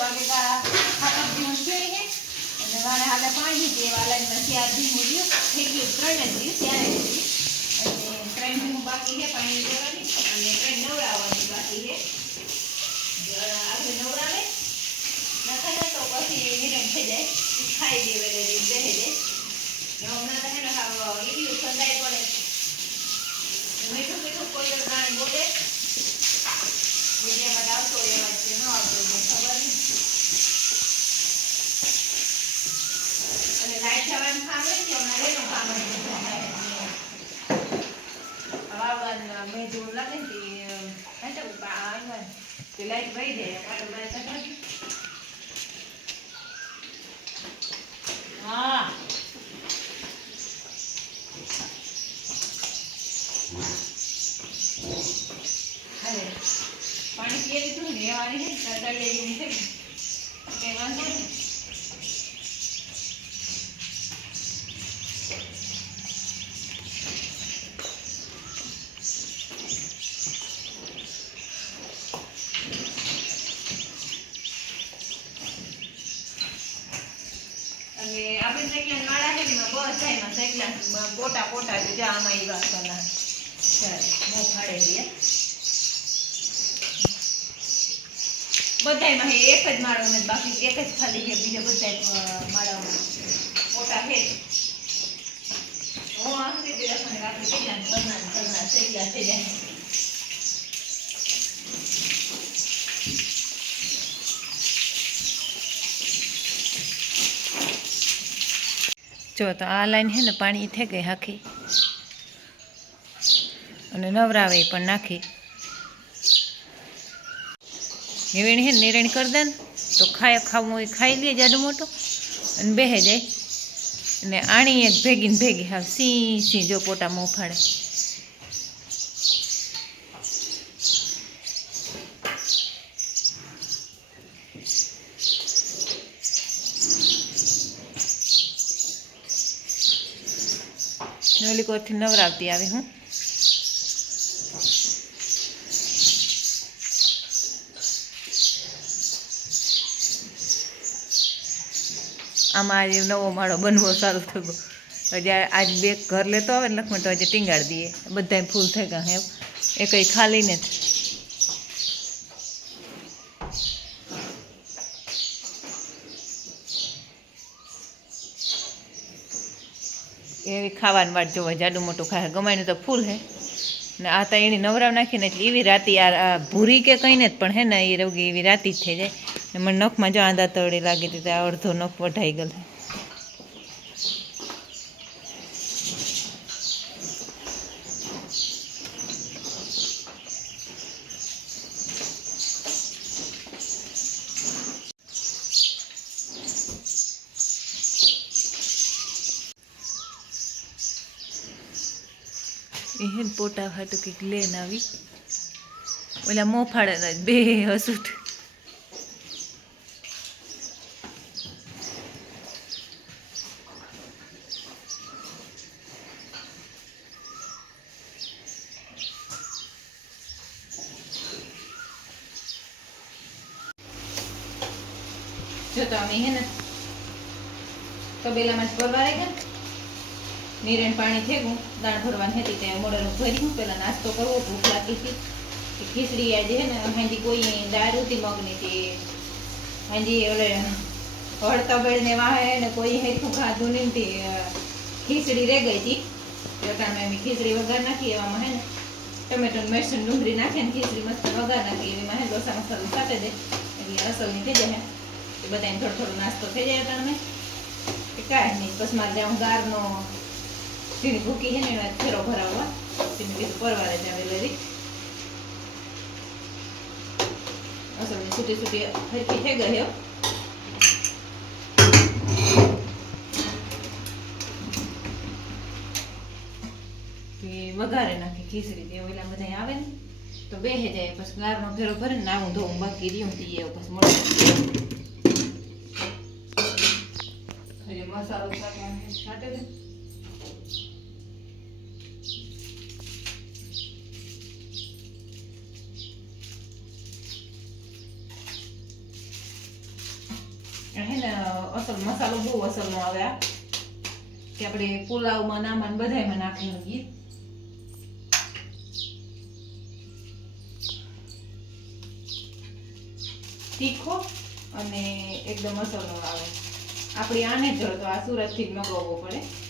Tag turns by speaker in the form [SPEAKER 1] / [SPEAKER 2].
[SPEAKER 1] વાગેગા ખાતા દિવસ જોઈ હે અને વાળે હાલે પાણી તે વાલામાં ચાર દી મૂલ્યું થઈ ત્રણ ત્યારે અને દી બાકી હે પાણી દેવાની અને ત્રણ નવડાવવાની બાકી જો આપણે નવડાવે નખે ને તો પછી નિરમ થઈ જાય. ખાઈ દે વેલે દે હમણાં તો હે ને હાવ એટલું સંદાય પડે મીઠું મીઠું કોઈ વાર પ્રાણી બોલે મીડિયામાં આવતો હોય એવા જ છે, ન આવતો હોય એ ખબર નહીં અને લાઈટ જવાનું કામ હોય ને કે હમણાં એનું કામ જ નથી થાય. વાવવાનું મેં જોયું લાગે તે, લાઈટ ખરી. હા પાણી પીએ લીધું ને રહેવાની છે તરતડિયા જેવી થઈ વાંધો નહીં અને માં નાળા છે ને બસ જાય એમાં પોટા પોટા છે જા આમાં એવા કલા ચાલ બહુ ફાડે રહ્યા બધાયમાં હે એક જ માળો ને બાકી એક જ ખાલી છે બીજા બધા માળા મોટા છે. હું આખી રીતે રસણ રાખી થઈ જાય કરના કરના થઈ ગયા થઈ જાય. જો તો આ લાઈન છે ને પાણી થઈ ગઈ આખી અને નવરાવે પણ નાખી. નિવેણ છે નિરેણ કરી દે ને તો ખાય, ખાવું હોય ખાઈ લે જાડું મોટો અને બેહે જાય. અને આણી એક ભેગીને ભેગી હાવ સી સી જો પોટા મોં ફાડે ને ઓલી નવરાવતી આવી, હું? આમાં આજે નવો માળો બનવો સારું થયો. હજી આજ બે ઘર લેતો આવે ને લખમણ તો હજી ટીંગાડી દઈએ. બધાય ફૂલ થઈ ગયા, હે? એ કંઈ ખાલી ને એવી ખાવાની વાત જોવા જાડું મોટું ખાય. ગમાયનું તો ફૂલ હે. ને આ તો એની નવરાવ નાખીને એટલે એવી રાતી આ ભૂરી કે કહીને જ પણ હે ને એ રોગી એવી રાતી જ થઈ જાય. ને મને નખમાં જો આંધા તળી લાગી હતી આ અડધો નખ વઢાઈ ગયેલ. એ પોટા હાટું કંઈક લેન આવી. ઓલા મોફાડા બે હસુટ જો તો અમે હે ને તબેલામાં જ પરવારે ગયા. નીરેન પાણી થેગું દાળ ભરવાની હતી ત્યાં મોડેલું ભર્યું, પેલા નાસ્તો કરવો, ભૂખ લાગી હતી. ખીચડી આજે છે ને, હાંજી કોઈ દાળ હતી મગની હતી હાંજી ઓલે હળતબેળ ને વાહે ને કોઈ હેઠું ખાધું નહીં હતી ખીચડી રહી ગઈ હતી. જોટામાં એમ ખીચડી વઘાર નાખી, એવામાં હે ને ટમેટો મેસન ડુંગળી નાખે ને ખીચડી મસ્ત વઘાર નાખી. એમાં હે ડોસા મસાલો સાથે દે. એટલે અસલની થઈ જાય એ બધાને થોડો થોડો નાસ્તો થઈ જાય તમે કાંઈ નહીં પછી મારે જાઉં ગારનો ઝીણી ભૂકી છે ને એનો ફેરો ભરાવવા તેને કીધું પરવારે જ આવે લેવી અસલની છૂટી છૂટી હરખી થઈ ગઈ હો કે વઘારે નાખી ખીચડી તે ઓલા બધા આવે ને તો બેહે જાય પછી ગારનો ફેરો ભરે ને નાવું ધોવું બાકી રહ્યું તે એવું પછી મળે હજી મસાલો છાંટવાનો છાંટે હે ને, અસલ મસાલો બહુ અસલનો આવે આ. કે આપણે પુલાવમાં, નામાં બધામાં નાખી શકીએ. તીખો અને એકદમ અસલનો આવે. આપણી આને જ જળતો આ સુરતથી જ મગાવવો પડે.